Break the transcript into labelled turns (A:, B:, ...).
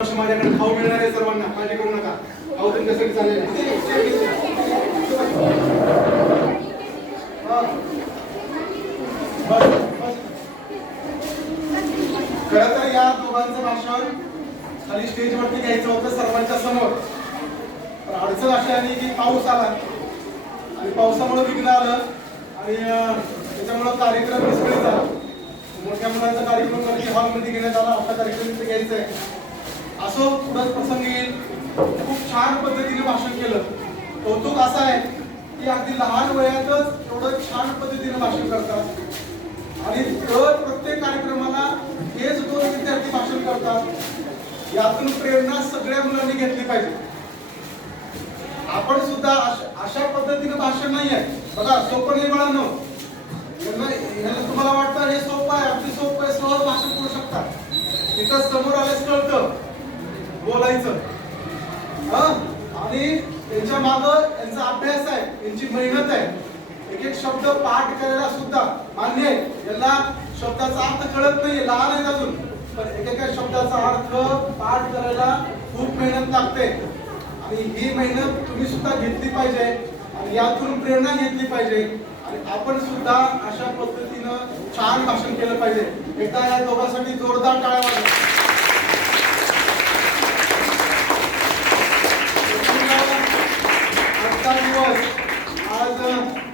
A: माझ्याकडे खाऊ मिळणार आहे सर्वांना. काळजी करू नका. खाऊ तुमच्यासाठी चालेल खर बस, खरं तर या दोघांचं भाषण खाली स्टेजवरती घ्यायचं होतं सर्वांच्या समोर. पण अडचण अशी आली की पाऊस आला. आणि पावसामुळे विघ्न आलं आणि त्याच्यामुळं कार्यक्रम विस्कळीत झाला. मोठ्या मुलांचा कार्यक्रम हॉलमध्ये घेण्यात आला. आपला कार्यक्रम इथे घ्यायचा आहे असं पुढं प्रसंग येईल. खूप छान पद्धतीने भाषण केलं. कौतुक असं आहे की अगदी लहान वयातच एवढं छान पद्धतीने भाषण करतात. आणि दर प्रत्येक कार्यक्रमाला हेच दोन विद्यार्थी भाषण करतात. यातून प्रेरणा सगळ्या मुलांनी घेतली पाहिजे. आपण सुद्धा अशा पद्धतीने भाषण नाही आहे. बघा सोपं नाही बाळांनो. यांना तुम्हाला वाटतं हे सोपं आहे अगदी सोपं आहे सहज भाषण करू शकता तिथं समोर आलेच कळतं. बोलायचं. आणि त्यांच्या माग यांचा अभ्यास आहे यांची मेहनत आहे. एक एक शब्द पाठ करायला सुद्धा मान्य आहे. यांना शब्दाचा अर्थ कळत नाही लहान आहेत अजून. पण एकेका शब्दाचा अर्थ पाठ करायला खूप मेहनत लागते. आणि ही मेहनत तुम्ही सुद्धा घेतली पाहिजे. आणि यातून प्रेरणा घेतली पाहिजे. आणि आपण सुद्धा अशा पद्धतीनं छान भाषण केलं पाहिजे. एकदा या दोघांसाठी जोरदार टाळ्या saygılar. Ağzına.